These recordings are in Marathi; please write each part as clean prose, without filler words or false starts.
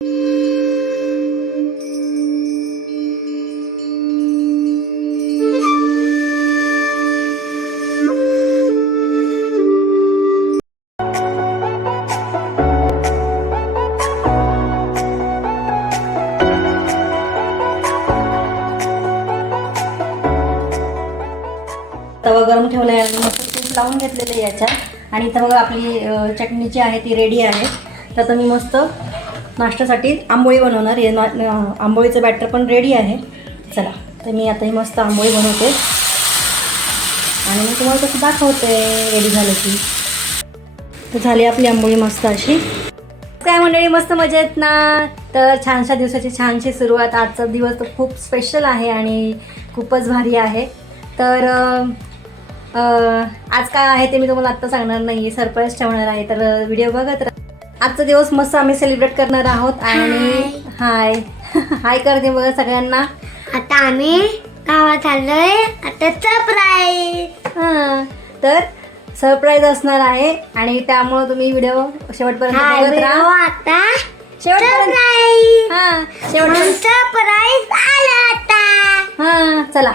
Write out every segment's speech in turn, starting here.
तवा गरम ठेवला आहे, मस्त तूप लावून घेतलेलं आहे याच्यात. आणि इथं बघा आपली चटणी जी आहे ती रेडी आहे. तर आता मी मस्त नाश्त्यासाठी आंबोळी बनवणार आहे. आंबोळीचं बॅटर पण रेडी आहे. चला तर मी आता ही मस्त आंबोळी बनवते आणि मी तुम्हाला तसं दाखवते रेडी झालं की. तर झाली आपली आंबोळी मस्त अशी. काय मंडळी, मस्त मजा येत ना. तर छानशा दिवसाची छानशी सुरुवात. आजचा दिवस तर खूप स्पेशल आहे आणि खूपच भारी आहे. तर आज काय आहे ते मी तुम्हाला आत्ता सांगणार नाही, सरप्राईज ठेवणार आहे. तर व्हिडिओ बघत राहा. आजचा दिवस मस्त आम्ही सेलिब्रेट करणार आहोत. आणि हाय हाय करते बघा सगळ्यांना. आता आम्ही गावात आलोय. आता सरप्राईज. हां, तर सरप्राईज असणार आहे आणि त्यामुळे तुम्ही व्हिडिओ शेवटपर्यंत बघत राहा. आता शेवटपर्यंत. हां, शेवटपर्यंत. सरप्राईज आला आता. हां, चला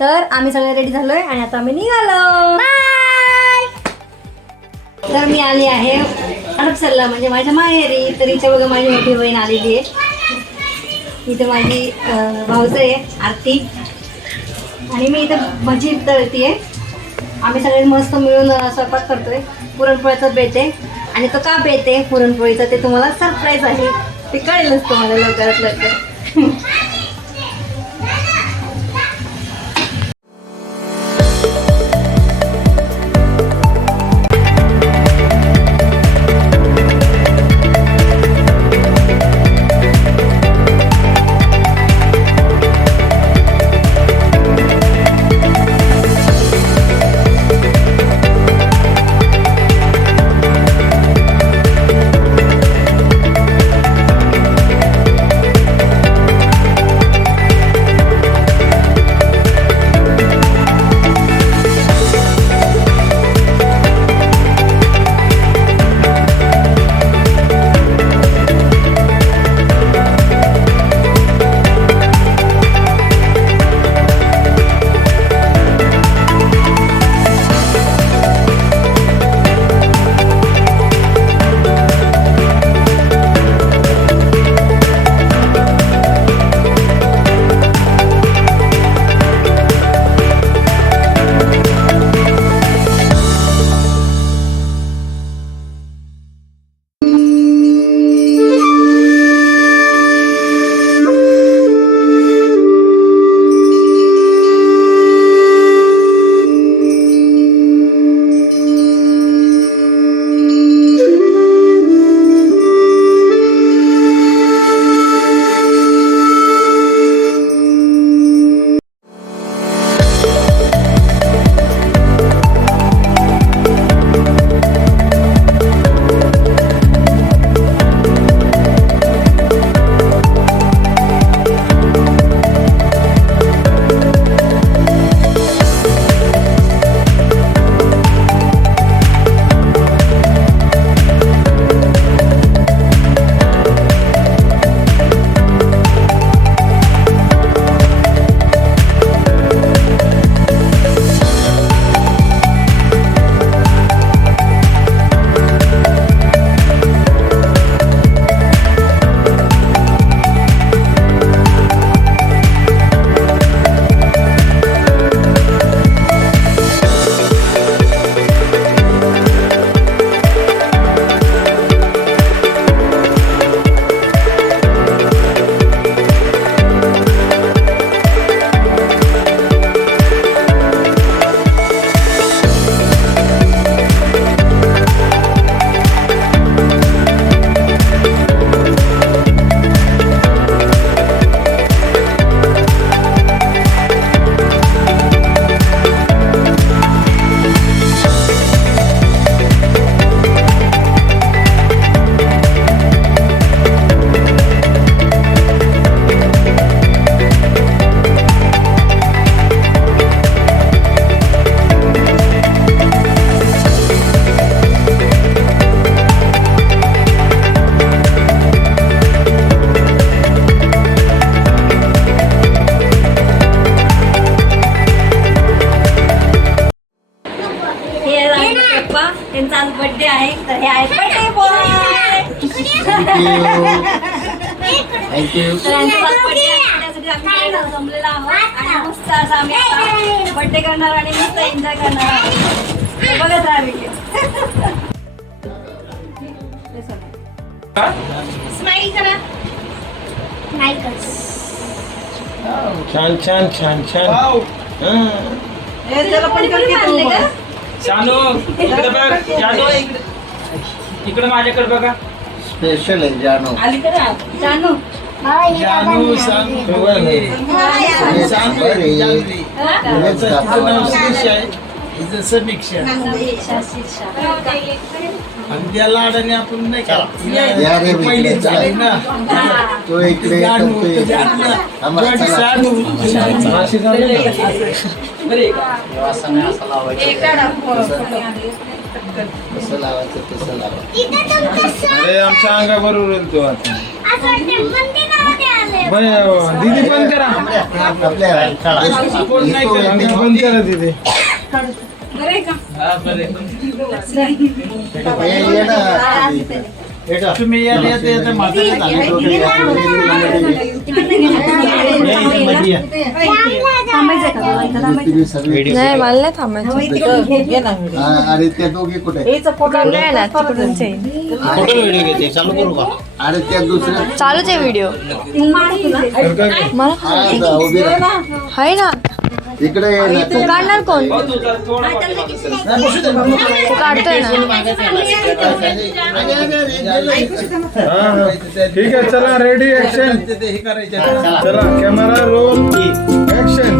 तर आम्ही सगळे रेडी झालोय आणि आता आम्ही निघालो. बाय. तर मी आली आहे हडपसरला, म्हणजे माझ्या माहेरी. तर इथे बघा माझी मोठी बहीण आलेली आहे. इथे माझी भाऊजं आहे आरती आणि मी इथं भजी तळती आहे. आम्ही सगळे मस्त मिळून स्वयंपाक करतोय. पुरणपोळीचा बेत आहे आणि तो का बेत आहे पुरणपोळीचा ते तुम्हाला सरप्राईज आहे, ते कळेलच तुम्हाला लवकरात लवकर. थँक्यू तर यांचा आज birthday आहे. त्यासाठी आम्ही इकडे जमलेलो आहोत आणि मस्त असं आम्ही आता बर्थडे करणार आणि मस्त एन्जॉय करणार आहोत. तर बघत राहा व्हिडिओ. स्माइल करा. छान छान छान छान हां. त्याला पण करून आणले का? शानू इकडे बघ. शानू इकडे माझ्याकडे बघा. स्पेशल आहे जानू जानू जानू सांग हिचं समीक्षा आणि त्या लाडाने आपण नाही या रे का पहिले इकडे. झाले ना तो इकडे जानू तो इकडे. थांबा, चला. शानू कसं लावायचं कसं लावायचं अरे आमच्या अंगा बरोबर तो आता दीदी बंद करा. आपल्या आपण नाही करा. अंगा बंद करा दीदी. हा, बरं आहे. ये ना तुम्ही येता येता येता म्हातारे झाले. नाही मला नाही थांबायचं. अरे त्या दोघी कुठे नाही ना तिकडूनच आहे. व्हिडिओ घेते चालू करू का अरे त्या दुसऱ्या चालूच आहे व्हिडिओ. मला हा उभी राहा. आहे ना. इकडे ये ना तू काढणार कोण? तू काढतोय ना. ठीक आहे चला रेडी ऍक्शन. चला कॅमेरा रोल ऍक्शन.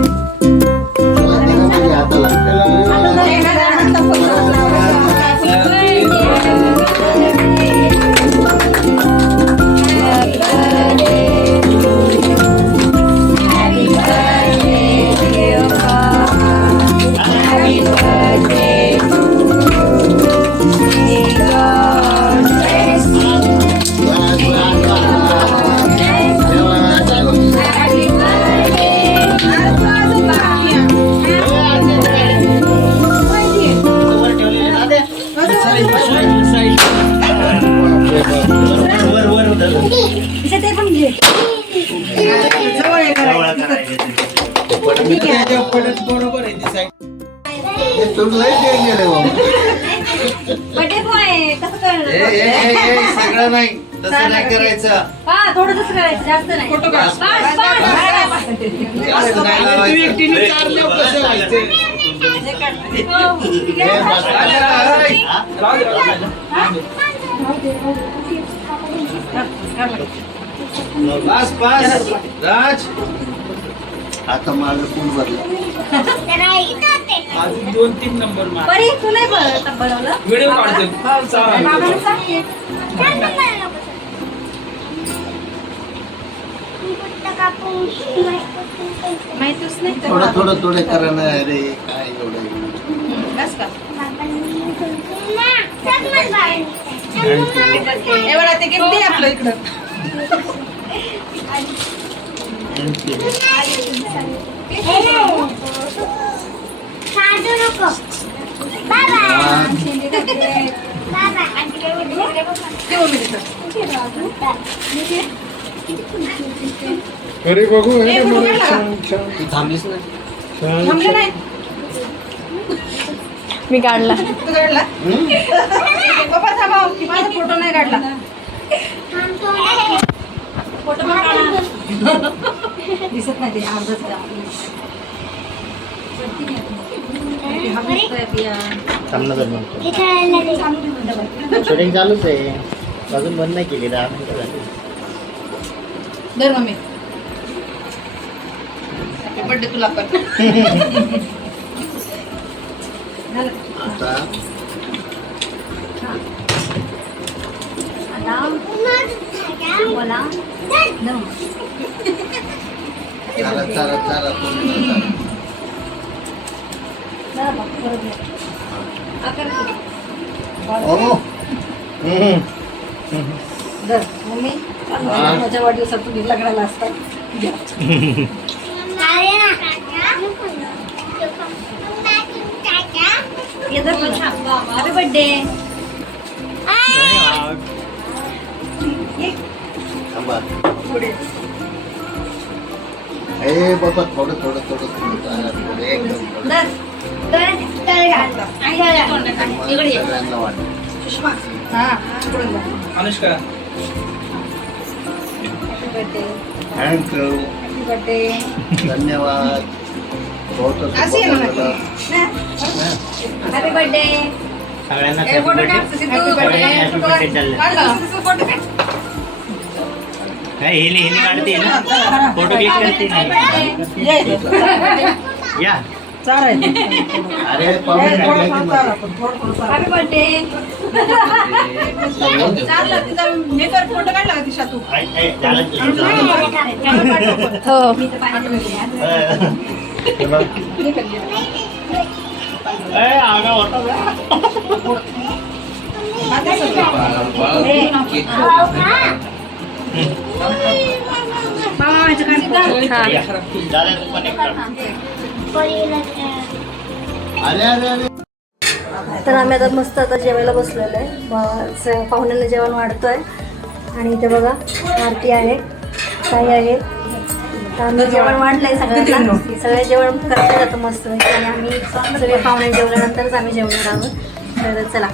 ते पण घे. बरोबर आहे ती साईड. बर्थडे बॉय कसं करणार? सगळं नाही तसं नाही करायचं हा थोडं तसं करायचं जास्त नाही. बस, तू एकटीने चालल्यावर कसं व्हायचं? बस बस राज आता माझं पूल भरलं अजून 2-3 नंबर मार. बरी तू नाही बनवलं. व्हिडिओ काढतो. बाबाला सांग की. माहितीच नाही तर. थोडं थोडं थोडं करा ना अरे काय एवढं बस का? ते किती आपलं इकडं. अरे बघू हे बघू. छान छान तू थांबलीस ना छान थांबले नाही. मी काढला. तू काढला? बाबा थांबा माझा फोटो नाही काढला. फोटो पण काढा. दिसत नाही ते अर्धच शूटिंग चालूच आहे अजून बंद नाही केली 10 मिनिटं झाली दर मम्मी बर्थडे तुला पण. आता बोला चारा चारा चारा मम्मी माझ्या वाढदिवसात तुम्ही लग्नाला असतात. Happy birthday. थांबा. ए बाबा थोडं थोडं थोडं थोडं एकदम थोडं. सगळ्यांना वाट. अनुष्का थँक्यू. धन्यवाद. बहुत हॅपी बर्थडे. सगळ्यांना happy birthday. सगळ्यांना happy birthday चाललंय. काय हेली हेली काढते ना फोटो क्लिक करते या अरे पाहुणे हॅपी बर्थडे. हो अरे अरे अरे तर आम्ही आता मस्त आता जेवायला बसलेलो आहे. पाहुण्यांना जेवण वाढतोय आणि इथे बघा आरती आहे, काही आहे. तर आम्ही जेवण वाढलंय सगळ्यांना. सगळे जेवण करायला जातं मस्त आणि आम्ही सगळे पाहुणे जेवल्यानंतरच आम्ही जेवणार आहोत. तर चला,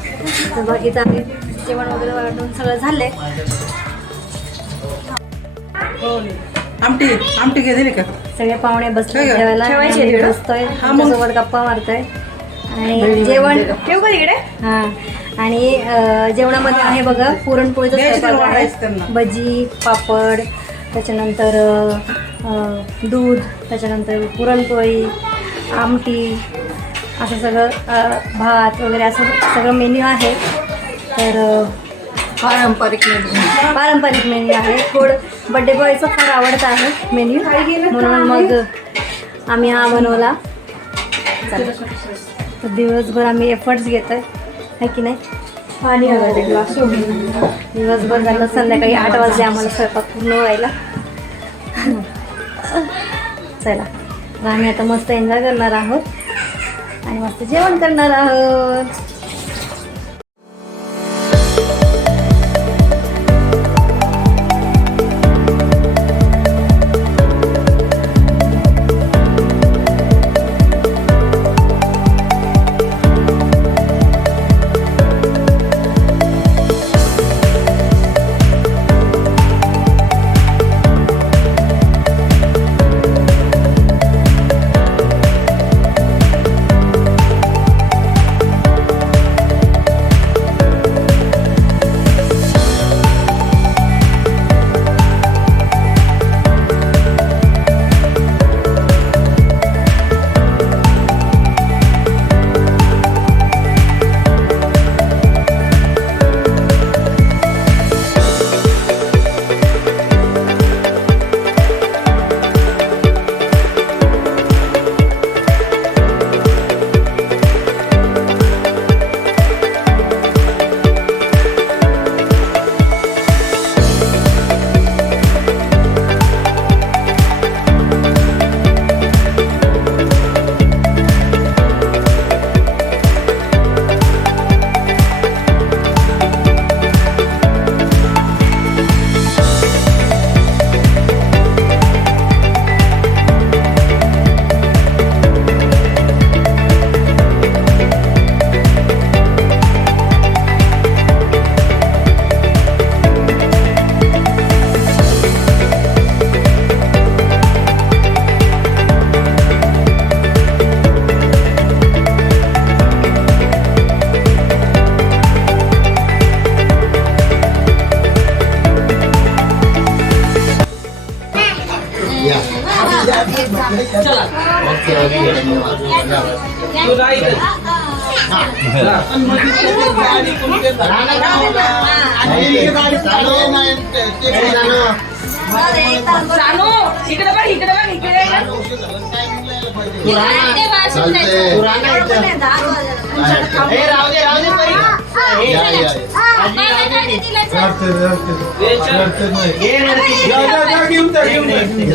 तर बघ इथं आम्ही जेवण वगैरे वाढून सगळं झालंय. आमटी घेतली का? सगळे पाहुणे बसले ठेव. जेवायला. ठेवायचे आम्ही तिकडे? बसतोय हा, मग. तुमच्यासोबत गप्पा मारतोय आणि जेवण ठेवू का तिकडे? हां. आणि जेवणामध्ये आहे बघा पुरणपोळीचं द्यायचं स्वयंपाक त्याला आहे. वाढायचं त्यांना. भजी, पापड, त्याच्यानंतर दूध, त्याच्यानंतर पुरणपोळी, आमटी, असं सगळं भात वगैरे असं सगळं मेन्यू आहे. तर पारंपरिक पारंपरिक मेन्यू आहे. थोडं बड्डे बॉयचं फार आवडतं आहे मेन्यू, म्हणून मग आम्ही हा बनवला. चला. तर दिवसभर आम्ही एफर्ट्स घेतोय आहे की नाही. पाणी हवं ते ग्लास. दिवसभर झालं, संध्याकाळी 8 वाजले आम्हाला स्वयंपाक पूर्ण व्हायला. चला, तर आम्ही आता मस्त एन्जॉय करणार आहोत आणि मस्त जेवण करणार आहोत.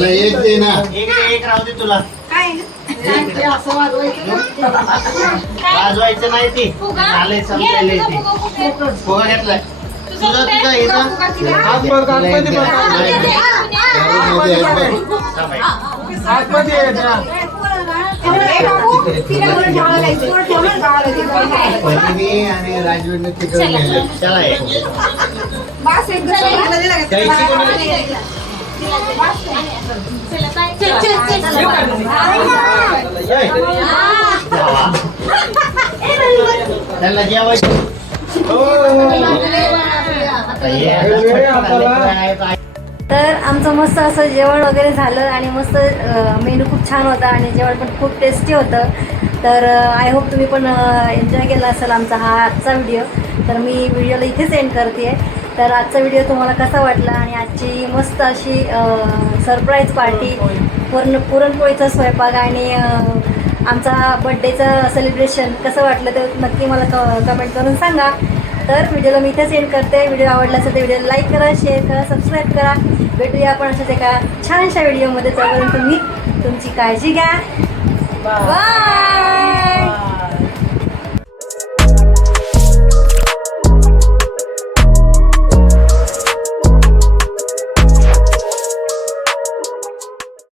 एक दे ना. एक राहू दे तुला. वाजवायचं नाही ती. आले संपलेले ती. फुगा घेतलाय. तुझा येता आतमध्ये बघ. आतमध्ये ये ना. आणि राजवीरने तिकडे नेलं. चला ये. द्यायची कोणी? त्याला जेवायचं. आता ये. तर आमचं मस्त असं जेवण वगैरे झालं आणि मस्त मेनू खूप छान होता आणि जेवण पण खूप टेस्टी होतं. तर आय होप तुम्ही पण एन्जॉय केला असेल आमचा हा आजचा व्हिडिओ. तर मी व्हिडिओला इथेच एंड करते. तर आजचा व्हिडिओ तुम्हाला कसा वाटला आणि आजची मस्त अशी सरप्राईज पार्टी, पुरणपोळीचा स्वयंपाक आणि आमचा बड्डेचं सेलिब्रेशन कसं वाटलं ते नक्की मला कमेंट करून सांगा. तर व्हिडिओला मी इथेच एंड करते. व्हिडिओ आवडला असेल तर व्हिडिओला लाईक करा, शेअर करा, सबस्क्राईब करा. भेटूया आपण अशाच एका छानशा व्हिडिओमध्ये. तोपर्यंत तुम्ही तुमची काळजी घ्या. बाय.